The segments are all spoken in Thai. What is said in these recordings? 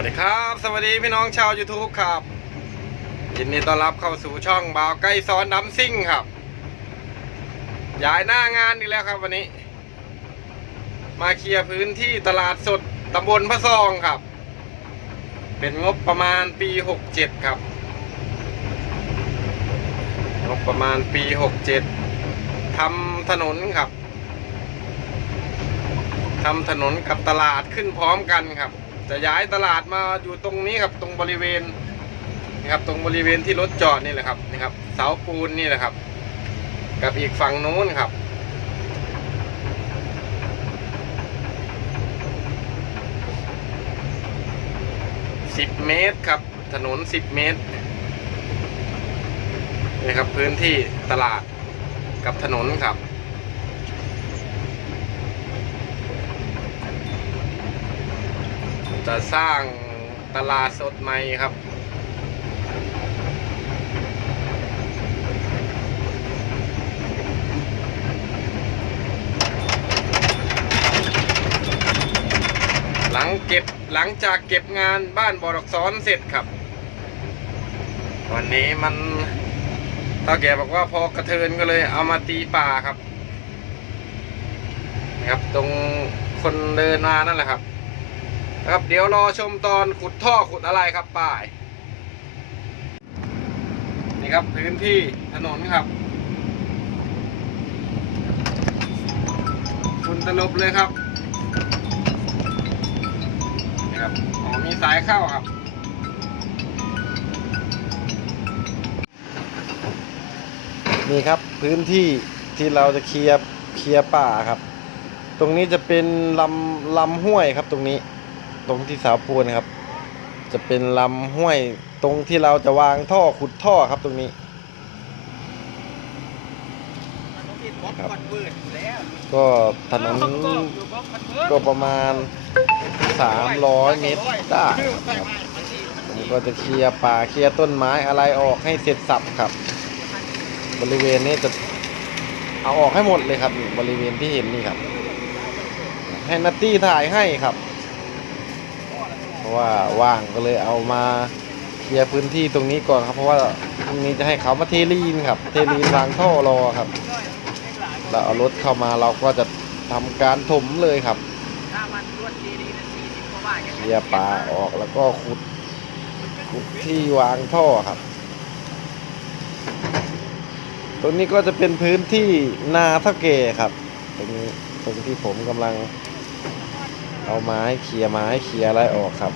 วัสดีครับ สวัสดีพี่น้องชาว YouTube ครับ ยินดีต้อนรับเข้าสู่ช่องบ่าวใกล้ซ้อนดัมซิ่งครับ ย้ายหน้างานอีกแล้วครับวันนี้ มาเคลียร์พื้นที่ตลาดสดตำบลพระซองครับ เป็นงบประมาณปี 67 ครับ งบประมาณปี 67ทำถนนครับทำถนนกับตลาดขึ้นพร้อมกันครับ จะย้ายตลาดมาอยู่ตรงนี้ครับตรงบริเวณนะครับตรงบริเวณที่รถจอดนี่แหละครับนี่ครับเสาปูนนี่แหละครับ กับอีกฝั่งนู้นครับสิบเมตรครับถนนสิบเมตรนี่ครับพื้นที่ตลาดกับถนนครับ จะสร้างตลาดสดใหม่ครับ หลังเก็บหลังจากเก็บงานบ้านบอดอกซ้อนเสร็จครับ วันนี้มันเท่าแกบอกว่าพอกระเทินก็เลยเอามาตีป่าครับนะครับตรงคนเดินมานั่นแหละครับ ครับเดี๋ยวรอชมตอนขุดท่อขุดอะไรครับป้ายนี่ครับพื้นที่ถนนครับฝุ่นตลบเลยครับนี่ครับอ๋อมีสายเข้าครับนี่ครับพื้นที่ที่เราจะเคลียร์เคลียร์ป่าครับ ตรงนี้จะเป็นลำลำห้วยครับตรงนี้ ตรงที่สาวปูนครับ จะเป็นลำห้วยตรงที่เราจะวางท่อขุดท่อครับตรงนี้ครับก็ถนนก็ประมาณ 300 เมตรได้ครับผมก็จะเคลียร์ป่าเคลียร์ต้นไม้อะไรออกให้เสร็จสับครับ บริเวณนี้จะเอาออกให้หมดเลยครับ บริเวณที่เห็นนี่ครับ ให้นัตตี้ถ่ายให้ครับ ราะว่าว่างก็เลยเอามาเคลียร์พื้นที่ตรงนี้ก่อนครับ เพราะว่าตรงนี้จะให้เขามาเทลีนครับ เทลีนวางท่อรอครับแล้วเอารถเข้ามาเราก็จะทำการถมเลยครับเคลียร์ป่าออกแล้วก็ขุดขุดที่วางท่อครับตรงนี้ก็จะเป็นพื้นที่นาเท่าเกครับตรงนี้ตรงที่ผมกำลัง เอาไม้เคลียร์ไม้เคลียร์อะไรออกครับ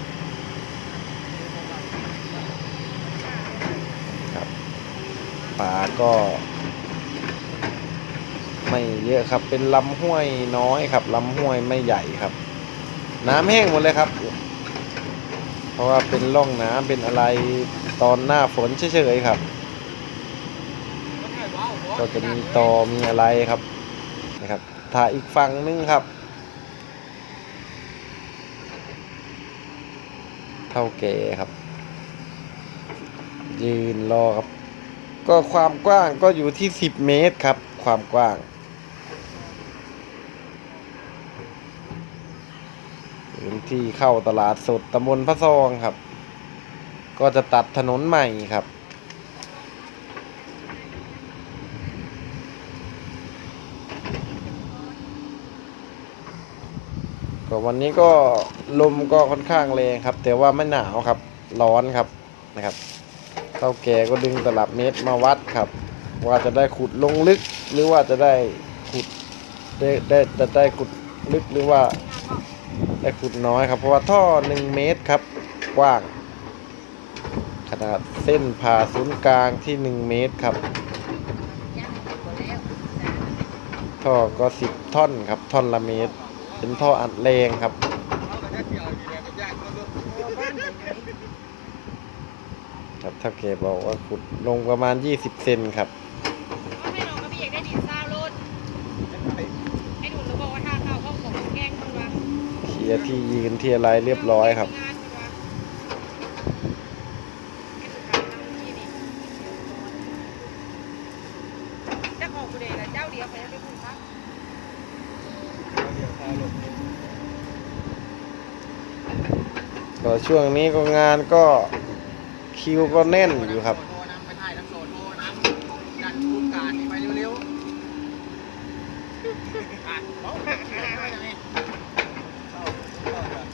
ครับป่าก็ ไม่เยอะครับเป็นลำห้วยน้อยครับลำห้วยไม่ใหญ่ครับ น้ำแห้งหมดเลยครับ เพราะว่าเป็นร่องน้ำเป็นอะไรตอนหน้าฝนเฉยๆครับ ก็จะมีตอมีอะไรครับนะครับถ่ายอีกฝั่งนึงครับ เท่าแก่ครับ ยืนรอครับ ก็ความกว้างก็อยู่ที่10เมตรครับ ความกว้างพื้นที่เข้าตลาดสดตำบลพระซองครับ ก็จะตัดถนนใหม่ครับ ก็วันนี้ก็ลมก็ค่อนข้างแรงครับ แต่ว่าไม่หนาวครับ ร้อนครับนะครับเท่าแก่ก็ดึงตลับเมตรมาวัดครับ ว่าจะได้ขุดลงลึกหรือว่าจะได้ขุดได้ได้จะได้ขุดลึกหรือว่าได้ขุดน้อยครับ เพราะว่าท่อหนึ่งเมตรครับกว้าง ขนาดเส้นผ่าศูนย์กลางที่หนึ่งเมตรครับ ท่อก็สิบท่อนครับท่อนละเมตร เป็นท่ออัดแรงครับครับถ้าเกบอกว่าขุดลงประมาณ 20 เซนครับให้น้องก็พี่อยากได้ดินซาวรถให้หนูจะบอกว่าถ้าเข้าห้องของแกล้งคุณวะเคลียร์ที่ยืนที่อะไรเรียบร้อยครับ จะออกกูเดย์เจ้าเดียวไปไปคุณครับ ค ก็ช่วงนี้ก็งานก็คิวก็แน่นอยู่ครับ โทรนำไปถ่ายทั้งโซโทรนำดันคุมการนี่ไปเร็วๆอะเอาไปทางนี้เอาเอาเดี๋ยว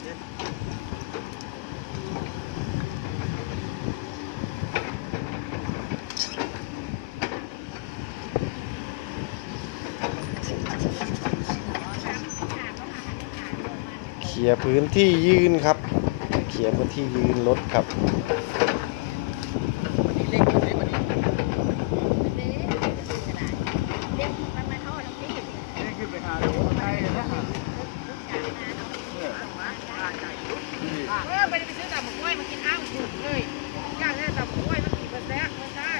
เค ลียร์พื้นที่ยืนครับ เคลียร์พื้นที่ยืนรถครับ วันนี้เล่นอยู่ในวันนี้เล่นขึ้นไปหาดูใครนะฮะ เออไปไปซื้อตับหมูกล้วยมากินอ้าวถูกเลยอยากได้ตับหมูกล้วยมากินมาแซ่บมาได้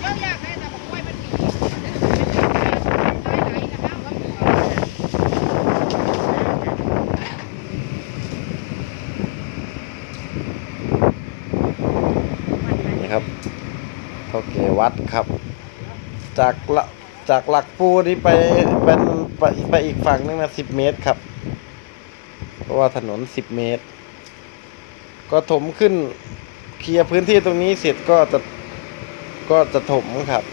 เยอะอยากได้ตับหมูกล้วยมันมีได้ไหนนะครับก็มี นี่ ครับเท่าเกวัดครับ จากละจากหลักปูนี่ไปเป็นไปไปอีกฝั่งนึงนะสิบเมตรครับ เพราะว่าถนนสิบเมตร ก็ถมขึ้นเคลียร์พื้นที่ตรงนี้เสร็จก็จะก็จะถมครับ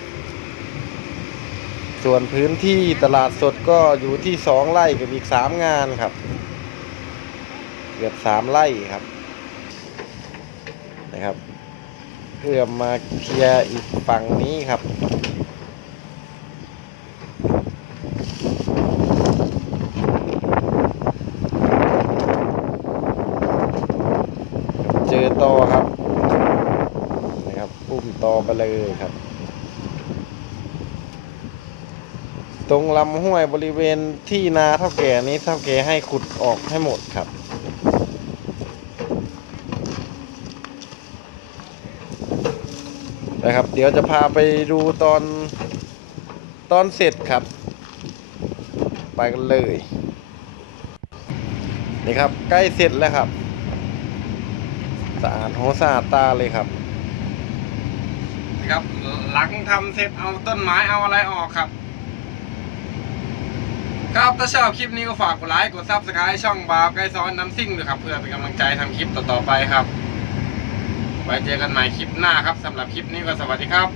ส่วนพื้นที่ตลาดสดก็อยู่ที่สองไร่กับอีกสามงานครับ เกือบสามไร่ครับนะครับ เพื่อมาเคลียร์อีกฝั่งนี้ครับ เจอตอครับนะครับปุ้มตอไปเลยครับ ตรงลำห้วยบริเวณที่นาเท่าแก่นี้เท่าแก่ให้ขุดออกให้หมดครับ นะครับ เดี๋ยวจะพาไปดูตอนตอนเสร็จครับ ไปกันเลย นี่ครับ ใกล้เสร็จแล้วครับสะอาดโหสะอาดตาเลยครับนี่ครับ หลังทำเสร็จเอาต้นไม้เอาอะไรออกครับ ครับถ้าชอบคลิปนี้ก็ฝากกดไลค์กดซับสไครต์ช่องบาวไกด์ซ้อนน้ำซิ่งด้วยครับ เพื่อเป็นกำลังใจทำคลิปต่อๆไปครับ ไว้เจอกันใหม่คลิปหน้าครับสำหรับคลิปนี้ก็สวัสดีครับ